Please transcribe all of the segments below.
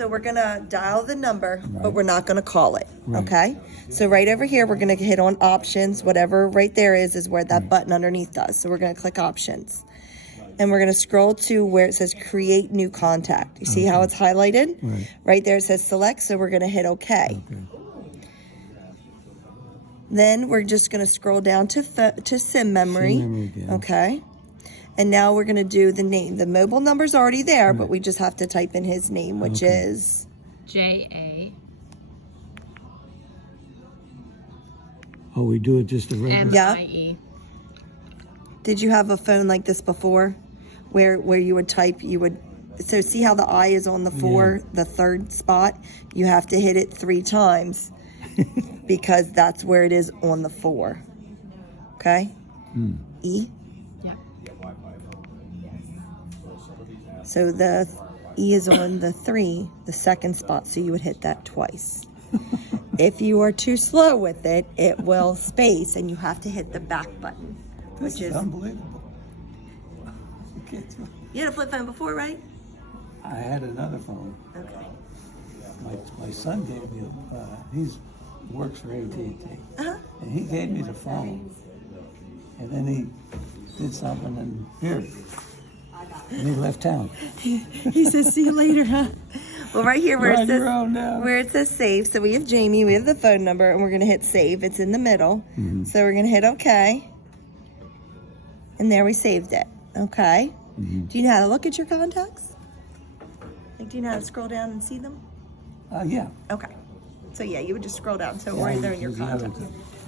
So we're gonna dial the number, but we're not gonna call it, okay? So right over here, we're gonna hit on options. Whatever right there is where that button underneath does. So we're gonna click options. And we're gonna scroll to where it says create new contact. You see how it's highlighted? Right there it says select, so we're gonna hit okay. Then we're just gonna scroll down to SIM memory, okay? And now we're gonna do the name. The mobile number's already there, but we just have to type in his name, which is J-A. Oh, we do it just a regular. M-I-E. Did you have a phone like this before? Where you would type, so see how the I is on the 4, the third spot? You have to hit it 3 times because that's where it is on the 4. Okay? E. Yeah. So the E is on the 3, the second spot, so you would hit that twice. If you are too slow with it, it will space and you have to hit the back button, which is unbelievable. You had a flip phone before, right? I had another phone. Okay. My son gave me he works for AT&T, and he gave me the phone, and then he did something, and here, and he left town. He says, "See you later, huh?" Well, right here where Where it says save, so we have Jamie, we have the phone number, and we're gonna hit save. It's in the middle, so we're gonna hit OK, and there we saved it. Okay. Do you know how to look at your contacts? Like, do you know how to scroll down and see them? Yeah. Okay. So yeah, you would just scroll down. So right there in your contacts.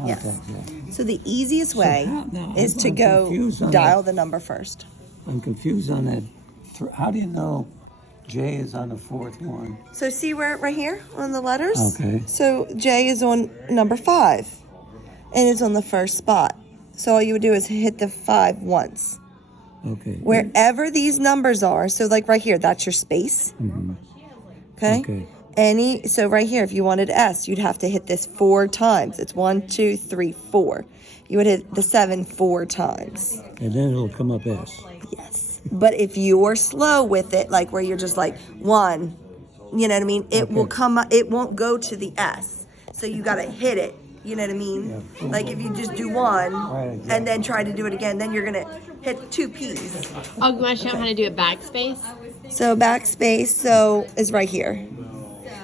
Yes. Yeah. So the easiest way is to I'm go confused on dial the number first. I'm confused on that. How do you know J is on the 4th one? So see where right here on the letters? Okay. So J is on number 5 and it's on the first spot. So all you would do is hit the 5 once. Okay. Wherever these numbers are, so like right here, that's your space. Okay? So right here, if you wanted S, you'd have to hit this 4 times. It's 1, 2, 3, 4. You would hit the 7 4 times. And then it'll come up S. Yes. But if you're slow with it, like where you're just like 1, you know what I mean? It will come up, it won't go to the S. So you got to hit it. You know what I mean? Like if you just do 1 and then try to do it again, then you're going to hit 2 P's. Oh, you want to show them how to do it backspace? So backspace, so is right here.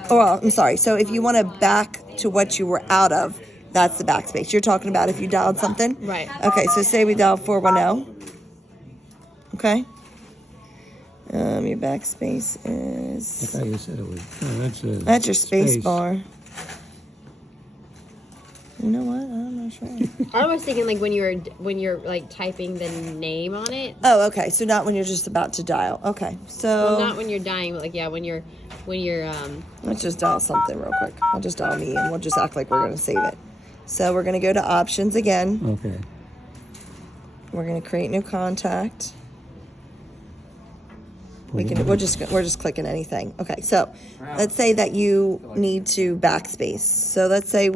Oh, well, I'm sorry. So if you want to back to what you were out of, that's the backspace. You're talking about if you dialed something? Right. Okay, so say we dialed 410. Okay. Your backspace is... I thought you said it was. That's your space bar. You know what? I'm not sure. I was thinking like when you're like typing the name on it. Oh, okay. So not when you're just about to dial. Okay. So Well, not when you're dying, but like when you're let's just dial something real quick. I'll just dial me and we'll just act like we're gonna save it. So we're gonna go to options again. Okay. We're gonna create new contact. We're just clicking anything. Okay, so let's say that you need to backspace. So let's say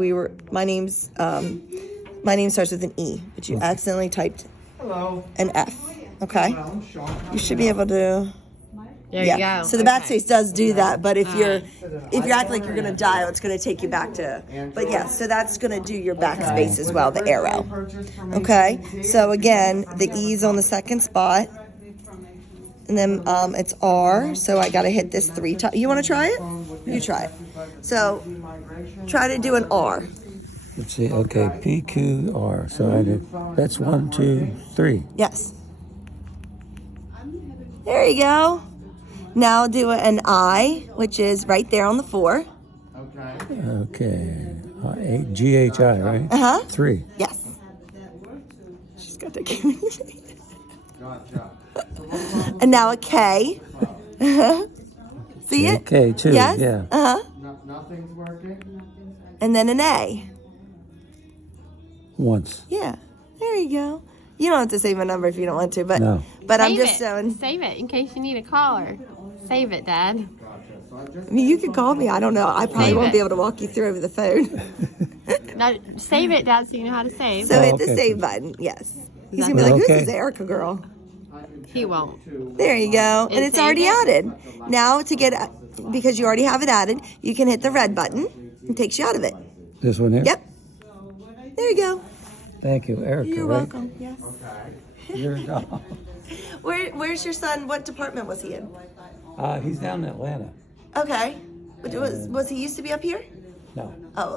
my name starts with an E, but you accidentally typed an F. Okay, you should be able to. there you go. So the backspace does do that, but if you act like you're gonna dial, it's gonna take you back to. But yeah, so that's gonna do your backspace as well, the arrow. Okay, so again, the E's on the second spot. And then it's R, so I gotta hit this 3 times. You wanna try it? You try it. So try to do an R. Let's see. Okay, PQR. So I did. That's 1, 2, 3. Yes. There you go. Now do an I, which is right there on the 4. Okay. GHI, right? 3. Yes. She's got that. And now a K. See it? K too. Yes? Yeah. Nothing's working. And then an A. Once. Yeah. There you go. You don't have to save a number if you don't want to, but No. but I'm Save just it. showing. Save it in case you need a caller. Save it, Dad. I mean, you can call me. I don't know. I probably Save won't it. be able to walk you through over the phone. No, save it, Dad, so you know how to save. So hit okay. the save button. Yes. He's gonna be like, "Who's this Erica girl?" He won't. There you go. And it's already added. Now to get, because you already have it added, you can hit the red button. It takes you out of it. This one here? Yep. There you go. Thank you, Erica. You're right? welcome. Yes. Your dog. Where's your son? What department was he in? He's down in Atlanta. Okay. Was he used to be up here? No. Oh,